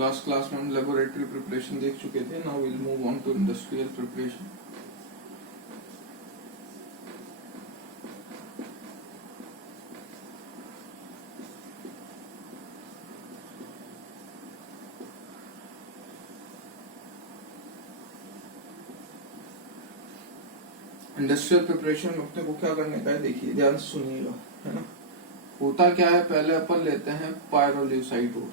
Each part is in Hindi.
लास्ट क्लास में हम लेबोरेटरी प्रिपरेशन देख चुके थे. Now will move on to industrial preparation. Industrial preparation में अपने को क्या करने का है, देखिए ध्यान से सुनिएगा, है ना. होता क्या है, पहले अपन लेते हैं पायरोल्यूसाइड ओर.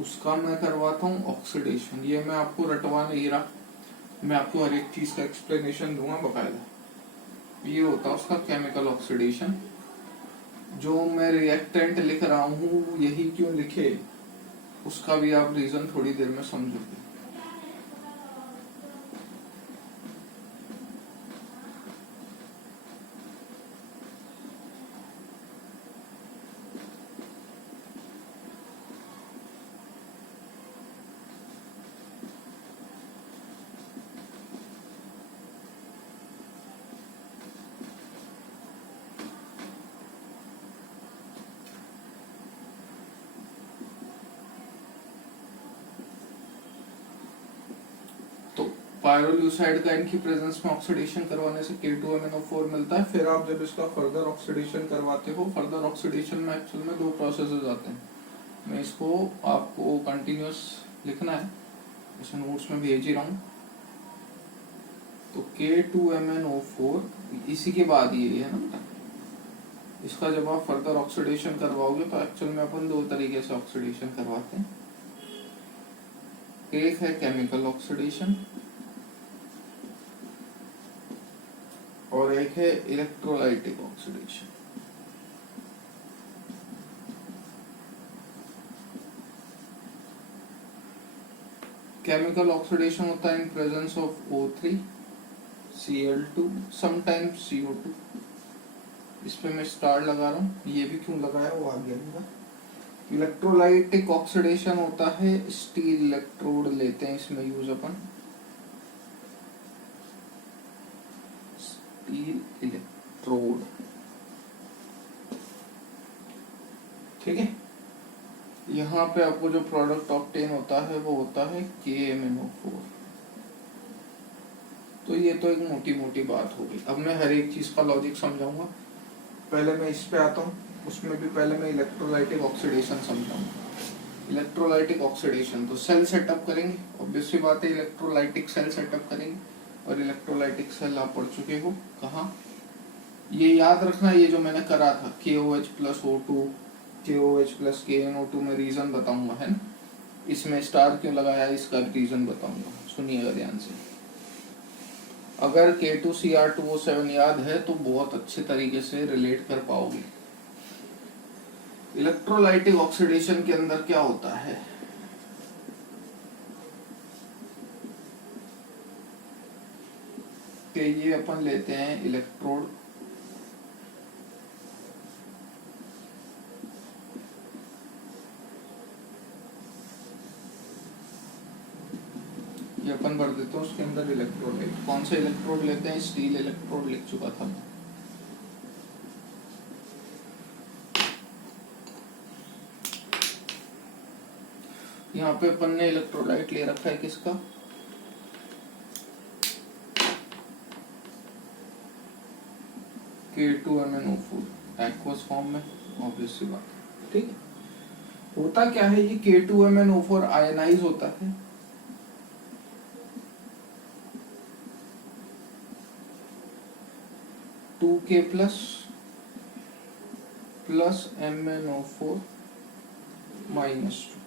उसका मैं करवाता हूँ ऑक्सीडेशन. ये मैं आपको रटवा नहीं रहा, मैं आपको हर एक चीज का एक्सप्लेनेशन दूंगा बकायदा. ये होता है उसका केमिकल ऑक्सीडेशन. जो मैं रिएक्टेंट लिख रहा हूँ यही क्यों लिखे, उसका भी आप रीजन थोड़ी देर में समझोगे. पायरोल्यूसाइड का इनकी प्रेजेंस में ऑक्सीडेशन करवाने से K2MnO4 मिलता है. फिर आप जब इसका फर्दर ऑक्सीडेशन करवाते हो, फर्दर ऑक्सीडेशन में एक्चुअल में दो प्रोसेसेस आते हैं. मैं इसको आपको कंटिन्यूअस लिखना है, इसे नोट्स में भेज ही रहा हूँ. तो K2MnO4 इसी के बाद ये है ना. इसका जब आप फर्दर ऑक्सीडेशन करवाओगे तो एक्चुअल में अपन दो तरीके से ऑक्सीडेशन करवाते हैं. एक है केमिकल ऑक्सीडेशन और एक है इलेक्ट्रोलाइटिक ऑक्सीडेशन. केमिकल ऑक्सीडेशन होता है in presence of O3, Cl2, sometimes CO2. इस पे मैं स्टार लगा रहा हूँ, ये भी क्यों लगाया वो आगे आएगा. इलेक्ट्रोलाइटिक ऑक्सीडेशन होता है, स्टील इलेक्ट्रोड लेते हैं इसमें यूज अपन. इलेक्ट्रोड, ठीक है. यहाँ पे आपको जो प्रोडक्ट ऑब्टेन होता है वो होता है KMnO4. तो ये तो एक मोटी मोटी बात होगी. अब मैं हर एक चीज का लॉजिक समझाऊंगा. पहले मैं इस पे आता हूँ, उसमें भी पहले मैं इलेक्ट्रोलाइटिक ऑक्सीडेशन समझाऊंगा. इलेक्ट्रोलाइटिक ऑक्सीडेशन तो सेल सेटअप करेंगे, ऑब्वियसली बात है. इलेक्ट्रोलाइटिक सेल सेटअप करेंगे. और इलेक्ट्रोलाइटिक सेल आप पढ़ चुके हो कहाँ, ये याद रखना. ये जो मैंने करा था KOH plus O2, KOH plus KNO2 में रीजन बताऊंगा, है ना. इसमें स्टार क्यों लगाया इसका रीजन बताऊंगा, सुनिएगा ध्यान से. अगर K2Cr2O7 याद है तो बहुत अच्छे तरीके से रिलेट कर पाओगे. इलेक्ट्रोलाइटिक ऑक्सीडेशन के अंदर क्या होता है, कि ये अपन लेते हैं इलेक्ट्रोड, ये अपन भर देते हैं उसके अंदर इलेक्ट्रोलाइट. कौन सा इलेक्ट्रोड लेते हैं, स्टील इलेक्ट्रोड लिख चुका था मैं. यहाँ पे अपन ने इलेक्ट्रोलाइट ले रखा है किसका, K2MnO4 एक्वस फॉर्म में, ऑब्वियसली बात, ठीक है. होता क्या है, ये K2MnO4 आयनाइज होता है. K plus MnO4 minus 2,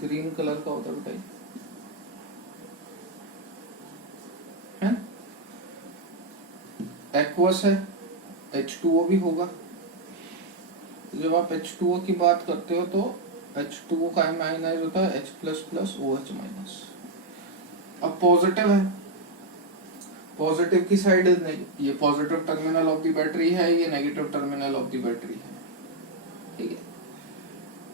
green colour का होता है बेटा, है. एक्वस है, H2O भी होगा. जब आप H2O की बात करते हो तो H2O का आयनाइज होता है H plus plus OH minus. अब पॉजिटिव है, पॉजिटिव की साइड नहीं, ये positive terminal of the battery है, ये negative terminal of the battery है, ठीक है.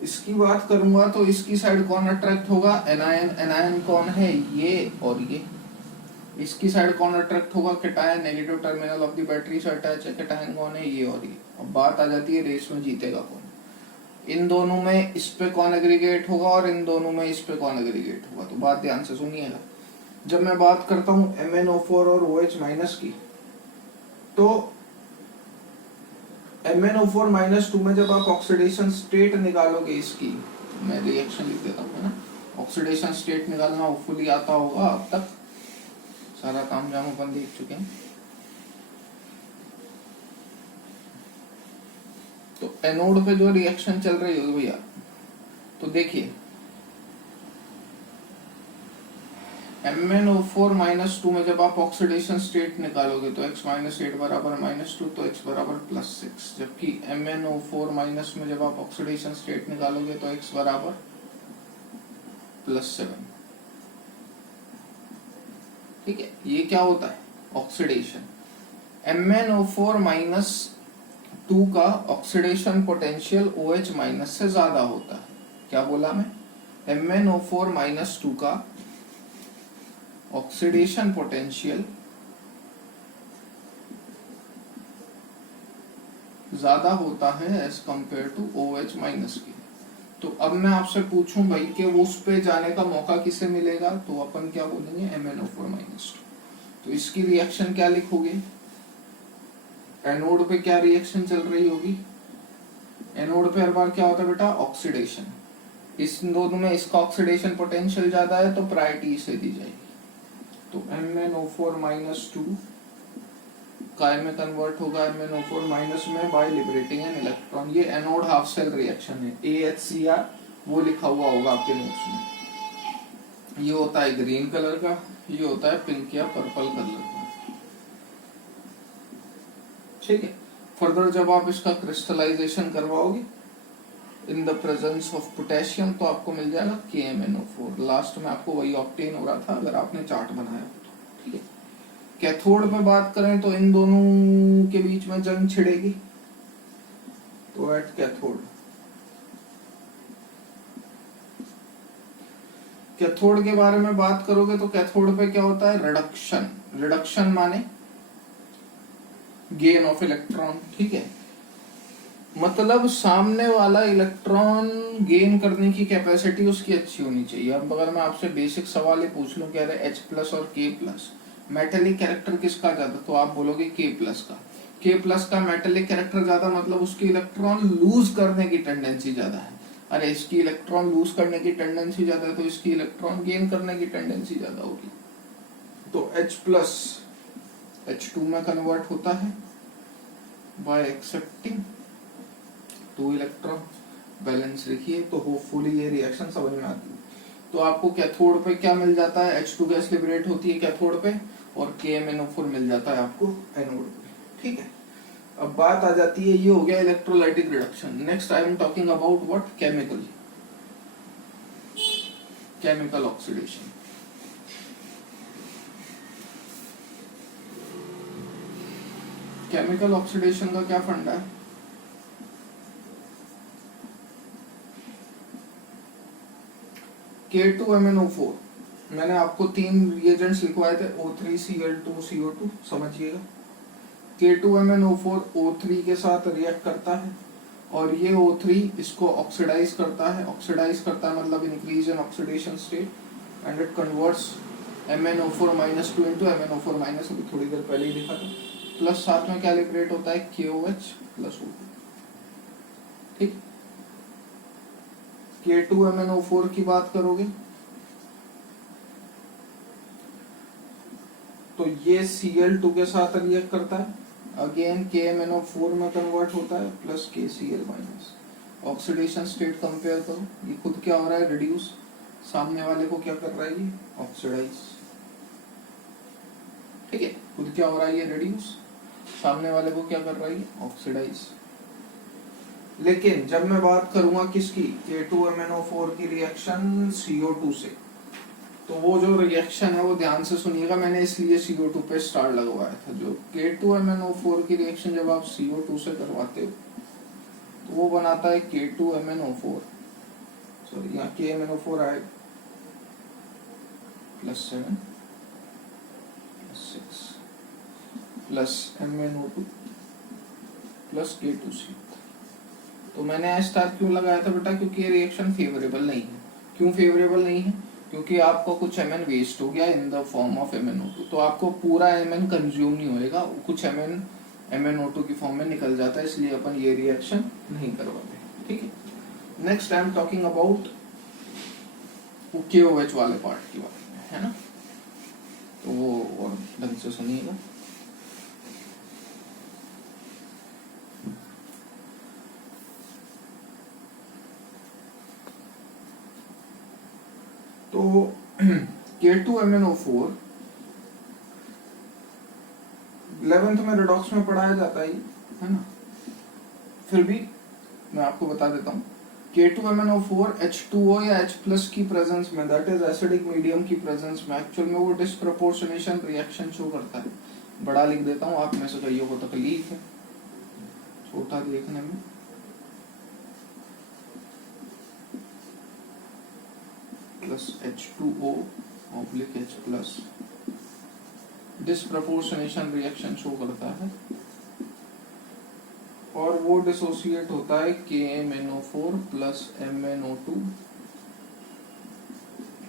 इसकी बात करूंगा तो इसकी साइड कौन अट्रैक्ट होगा, एनायन. एनायन कौन है, ये और ये. इसकी साइड कौन अट्रैक्ट होगा, cation, negative terminal of the battery से अटैच है, कैटायन कौन है, ये और ये। अब बात आ जाती है रेस में जीतेगा कौन। इन दोनों में इस पे कौन एग्रीगेट होगा और इन दोनों में इस पे कौन एग्रीगेट होगा। तो बात ध्यान से सुनिएगा, जब मैं बात करता हूं MnO4 और OH माइनस की, तो MnO4-2 में जब आप ऑक्सीडेशन स्टेट निकालोगे इसकी, मैं रिएक्शन लिख देता हूँ ना, ऑक्सीडेशन स्टेट निकालना होपफुली आता होगा। अब तक सारा काम जाम अपन देख चुके हैं। तो एनोड पे जो रिएक्शन चल रही होगी भैया, तो देखिए MnO4-2 में जब आप ऑक्सीडेशन स्टेट निकालोगे तो x - 8 बराबर -2, तो x बराबर +6, जबकि MnO4- में जब आप ऑक्सीडेशन स्टेट निकालोगे तो x बराबर +7। ठीक है, ये क्या होता है, ऑक्सीडेशन। MnO4-2 का ऑक्सीडेशन पोटेंशियल OH- से ज्यादा होता है। क्या बोला मैं, MnO4-2 का ऑक्सीडेशन पोटेंशियल ज्यादा होता है एज कंपेयर टू OH- की। तो अब मैं आपसे पूछूं भाई कि उस पे जाने का मौका किसे मिलेगा, तो अपन क्या बोलेंगे, MnO4-2। तो इसकी रिएक्शन क्या लिखोगे, एनोड पे क्या रिएक्शन चल रही होगी, एनोड पे हर बार क्या होता है बेटा, ऑक्सीडेशन। इस दोनों में इसका ऑक्सीडेशन पोटेंशियल ज्यादा है तो प्रायोरिटी इसे दी जाएगी। तो MnO4-2 काय में कन्वर्ट होगा MnO4- में बाय लिबरेटिंग एन इलेक्ट्रॉन। ये एनोड हाफ सेल रिएक्शन है, AHCR, वो लिखा हुआ होगा आपके नोट्स में। ये होता है ग्रीन कलर का, ये होता है पिंक या पर्पल कलर का। ठीक है, फर्दर जब आप इसका क्रिस्टलाइजेशन करवाओगे in the presence of potassium, तो आपको मिल जाएगा KMnO4। लास्ट में आपको वही ऑब्टेन हो रहा था अगर आपने चार्ट बनाया हो तो। ठीक है, कैथोड पे बात करें तो इन दोनों के बीच में जंग छिड़ेगी, तो एट कैथोड, कैथोड के बारे में बात करोगे तो कैथोड पे क्या होता है, रिडक्शन। रिडक्शन माने गेन ऑफ इलेक्ट्रॉन। ठीक है, मतलब सामने वाला इलेक्ट्रॉन गेन करने की कैपेसिटी उसकी अच्छी होनी चाहिए। अब अगर मैं आपसे बेसिक सवाल ही पूछ लूं, कह रहे H+ और K+, मेटेलिक कैरेक्टर किसका ज्यादा, तो आप बोलोगे K+ का। K+ का मेटेलिक कैरेक्टर ज्यादा, मतलब उसकी इलेक्ट्रॉन लूज करने की टेंडेंसी ज्यादा है। अरे इसकी इलेक्ट्रॉन लूज करने की टेंडेंसी ज्यादा है तो इसकी इलेक्ट्रॉन गेन करने की टेंडेंसी ज्यादा होगी। तो H+ H2 में कन्वर्ट होता है बाय एक्सेप्टिंग 2 इलेक्ट्रॉन। बैलेंस लिखिए, तो होपफुली ये रिएक्शन समझ में आती है। तो आपको कैथोड पे क्या मिल जाता है, H2 गैस लिबरेट होती है कैथोड पे, और KMnO4 मिल जाता है आपको एनोड पे। ठीक है, अब बात आ जाती है, ये हो गया electrolytic reduction. Next I am talking about what, chemical, chemical oxidation. Chemical oxidation का क्या फंडा है, K2MnO4, मैंने आपको 3 रिएजेंट्स लिखवाए थे, O3Cl2CO2, समझिएगा। K2MnO4 O3 के साथ रिएक्ट करता है और ये O3 इसको ऑक्सीडाइज करता है। ऑक्सीडाइज करता है मतलब increase in oxidation state, and it converts MnO4-2 into MnO4-, अभी थोड़ी देर पहले ही लिखा था, प्लस साथ में क्या लिबरेट होता है, KOH+O2। ठीक, K2MnO4 की बात करोगे तो ये Cl2 के साथ रिएक्ट करता है, अगेन KMnO4 में कन्वर्ट होता है, plus KCl-। Oxidation state compare करो, ये खुद क्या हो रहा है, रिड्यूस, सामने वाले को क्या कर रहा है, ये ऑक्सीडाइज। ठीक है, खुद क्या हो रहा है, ये रिड्यूस, सामने वाले को क्या कर रहा है, ऑक्सीडाइज। लेकिन जब मैं बात करूंगा किसकी, K2MnO4 की रिएक्शन CO2 से, तो वो जो रिएक्शन है वो ध्यान से सुनिएगा, मैंने इसलिए CO2 पे स्टार लगवाया था। जो K2MnO4 की रिएक्शन जब आप CO2 से करवाते हो तो वो बनाता है K2MnO4, सॉरी यहाँ KMnO4 आए +7, 6 प्लस MnO2 प्लस K2C। तो मैंने एच स्टार क्यों लगाया था बेटा, क्योंकि ये रिएक्शन फेवरेबल नहीं है। क्यों फेवरेबल नहीं है, क्योंकि आपको कुछ Mn वेस्ट हो गया in the form of MnO2, तो आपको पूरा Mn कंज्यूम नहीं होएगा, कुछ Mn MnO2 की फॉर्म में निकल जाता है, इसलिए अपन ये रिएक्शन नहीं करवाते। ठीक है, next I am talking about KOH वाले पार्ट की बात है ना, तो वो और ढंग से सुनिएगा। तो K2MnO4 11th में रिडॉक्स में पढ़ाया जाता है ना, फिर भी मैं आपको बता देता हूँ। K2MnO4 H2O या H+ की प्रेजेंस में, दैट इज एसिडिक मीडियम की प्रेजेंस में, एक्चुअल में वो डिस्प्रपोर्शनेशन रिएक्शन शो करता है। बड़ा लिख देता हूँ, आप में से कईयों को तकलीफ है छोटा लिखने में। Plus H2O oblique H+, disproportionation reaction show करता है, और वो डिसोसिएट होता है KMnO4 plus MnO2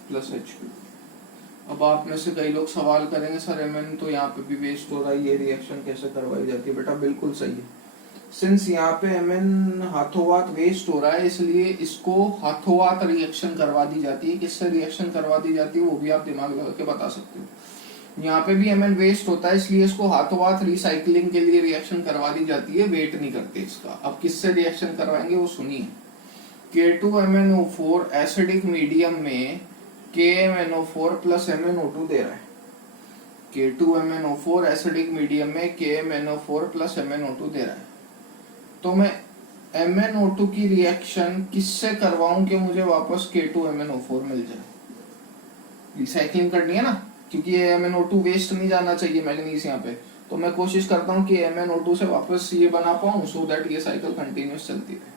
plus H2। अब आप में से कई लोग सवाल करेंगे, सर Mn तो यहाँ पे भी वेस्ट हो रहा है, ये रिएक्शन कैसे करवाई जाती है? बेटा बिल्कुल सही है, सिंस यहाँ पे Mn हाथों-हाथ वेस्ट हो रहा है, इसलिए इसको हाथों-हाथ रिएक्शन करवा दी जाती है। किससे रिएक्शन करवा दी जाती है वो भी आप दिमाग लगा के बता सकते हो। यहाँ पे भी Mn वेस्ट होता है, इसलिए इसको हाथों-हाथ रिसाइकलिंग के लिए रिएक्शन करवा दी जाती है, वेट नहीं करते इसका। अब किससे रिएक्शन करवाएंगे वो सुनिए। K2MnO4 एसिडिक मीडियम में KMnO4 प्लस MnO2 दे रहा है। K2MnO4 एसिडिक मीडियम में KMnO4 प्लस MnO2 दे रहा है, तो मैं MnO2 की रिएक्शन किससे करवाऊं कि मुझे वापस K2MnO4 मिल जाए? रिसाइकलिंग करनी है ना, क्योंकि ये MnO2 वेस्ट नहीं जाना चाहिए मैग्नीज यहाँ पे, तो मैं कोशिश करता हूँ कि MnO2 से वापस ये बना पाऊं, सो दैट ये साइकिल कंटिन्यूस चलती रहे।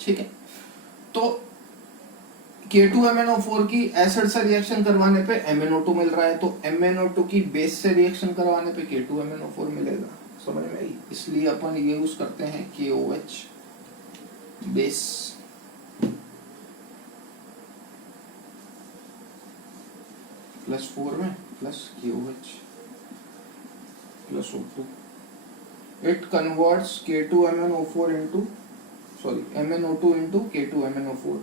ठीक है, तो K2MnO4 की एसिड से रिएक्शन करवाने पे MnO2 मिल रहा है, तो MnO2 की बेस से रिएक्शन करवाने पे K2MnO4 मिलेगा। समझ में आई? इसलिए अपन ये यूज करते हैं KOH बेस। +4 में plus KOH plus O2, it converts K2MnO4 into MnO2 into K2MnO4।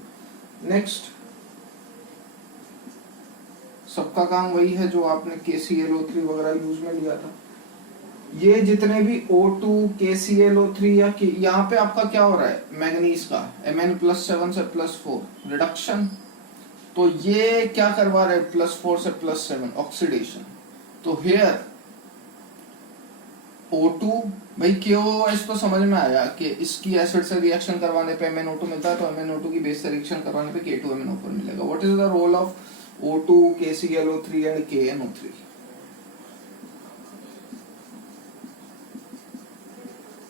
Next, सबका काम वही है जो आपने KClO3 वगैरह यूज में लिया था। ये जितने भी O2 KClO3 या यहाँ पे आपका क्या हो रहा है, मैग्नीज का Mn+7 से +4 रिडक्शन, तो ये क्या करवा रहे हैं, +4 से +7 ऑक्सीडेशन। तो हियर O2 भाई KOH तो समझ में आया कि इसकी एसिड से रिएक्शन करवाने पे MnO2 मिलता है, तो MnO2 की बेस से रिएक्शन करवाने पे K2MnO4 मिलेगा। What is the role of O2 KClO3 and KNO3?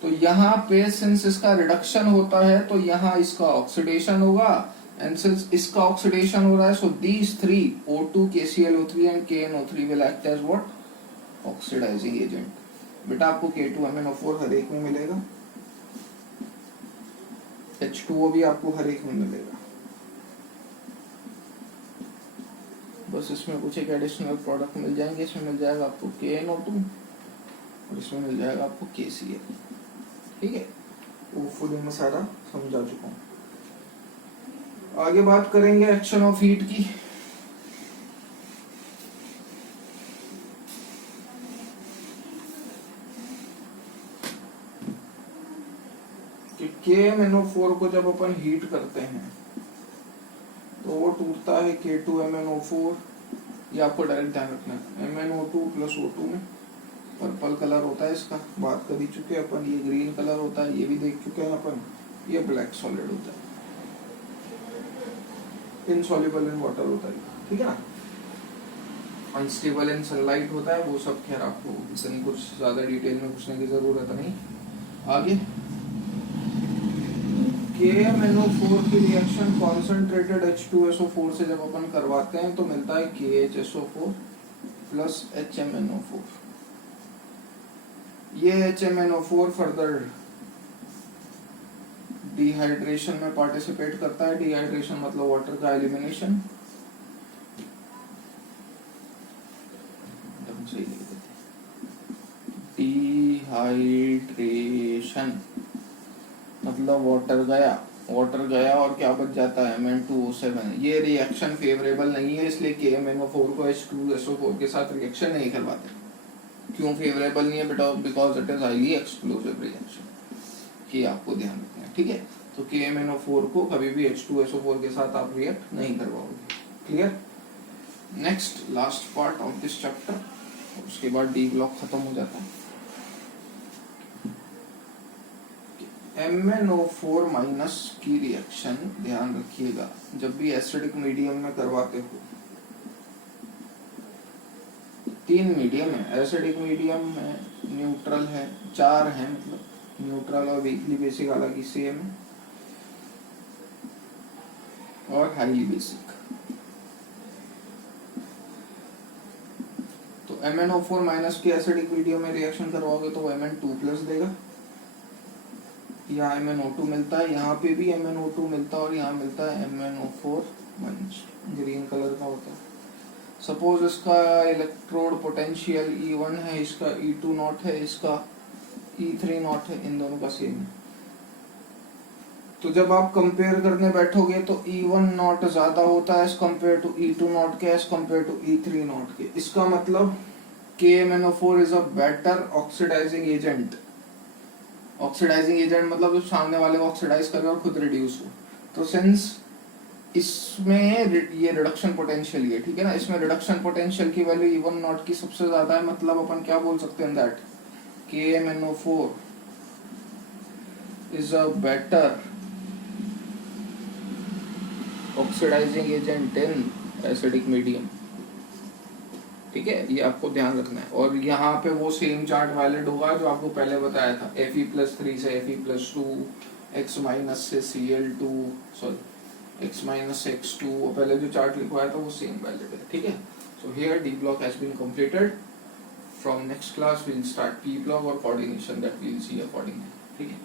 तो यहाँ पे सिंस इसका रिडक्शन होता है तो यहाँ इसका ऑक्सीडेशन होगा, एंड सिंस इसका ऑक्सीडेशन हो रहा है, so these three O2 KClO3 and KNO3 will act as what, oxidising agent. बेटा आपको K2MnO4 हर एक में मिलेगा, H2O भी आपको हर एक में मिलेगा, बस इसमें कुछ एक एडिशनल प्रोडक्ट मिल जाएंगे। इसमें मिल जाएगा आपको KNO2 और इसमें मिल जाएगा आपको KCl। ठीक है, वो फुल में सारा समझा चुका हूं। आगे बात करेंगे एक्शन ऑफ हीट की। कि KMnO4 को जब अपन हीट करते हैं तो वो टूटता है K2MnO4, ये आपको डायरेक्ट ध्यान रखना है। MnO2 प्लस O2 में पर्पल कलर होता है, इसका बात कर ही चुके अपन। ये ग्रीन कलर होता है, ये भी देख चुके हैं अपन। ये ब्लैक सॉलिड होता है, इनसॉल्युबल इन वाटर होता है, ठीक है ना। अनस्टेबल इन सनलाइट होता है, वो सब खैर आपको इतनी कुछ ज्यादा डिटेल में पूछने की जरूरत नहीं। आगे KMnO4 की रिएक्शन कॉन्सेंट्रेटेड H2SO4 से जब अपन करवाते हैं तो मिलता है KHSO4 प्लस HMnO4। ये HMnO4 फर्दर डिहाइड्रेशन में पार्टिसिपेट करता है। डिहाइड्रेशन मतलब वाटर का एलिमिनेशन। डिहाइड्रेशन मतलब वाटर गया और क्या बच जाता है, Mn2O7। ये रिएक्शन फेवरेबल नहीं है, इसलिए KMnO4 को H2SO4 के साथ रिएक्शन नहीं करवाते। क्यों फेवरेबल नहीं है बेटा? Because it is highly explosive reaction. ये आपको ध्यान रखना है, ठीक है। तो KMnO4 को कभी भी H2SO4 के साथ आप रिएक्ट नहीं करवाओगे। Clear? Next last part of this chapter, उसके बाद डी ब्लॉक खत्म हो जाता है। MnO4 माइनस की रिएक्शन ध्यान रखिएगा जब भी एसिडिक मीडियम में करवाते हो। 3 मीडियम है एसिडिक मीडियम है, न्यूट्रल है, 4 है मतलब न्यूट्रल और वीकली बेसिक हालांकि सेम है, और हाईली बेसिक। तो MnO4 माइनस की एसिडिक मीडियम में रिएक्शन करवाओगे तो वो Mn2 प्लस देगा। यहाँ MnO2 मिलता है, यहाँ पे भी MnO2 मिलता है, और यहाँ मिलता है MnO4 माइनस, ग्रीन कलर का होता है। सपोज इसका इलेक्ट्रोड पोटेंशियल E1 है, इसका E2 नॉट है, इसका E3 नॉट है, इन दोनों का सेम है। तो जब आप कंपेयर करने बैठोगे तो E1 नॉट ज्यादा होता है as compare to E2 naught के, as compare to E3 naught के। इसका मतलब KMnO4 is a better oxidising agent. Oxidising agent मतलब जो सामने वाले को ऑक्सीडाइज करे और खुद रिड्यूस हो। तो सिंस इसमें ये रिडक्शन पोटेंशियल है, ठीक है ना, इसमें रिडक्शन पोटेंशियल की वैल्यू E1 नॉट की सबसे ज्यादा है, मतलब अपन क्या बोल सकते हैं that KMnO4 is a better oxidising agent in acidic medium. ठीक है, ये आपको ध्यान रखना है। और यहाँ पे वो सेम चार्ट वैलिड होगा जो आपको पहले बताया था, Fe+3 से Fe+2, X- से Cl2, सॉरी X- से X2, और पहले जो चार्ट लिखवाया था वो सेम वैलिड है। ठीक है, so here D block has been completed. From next class we'll start P block और coordination that we'll see accordingly. ठीक है।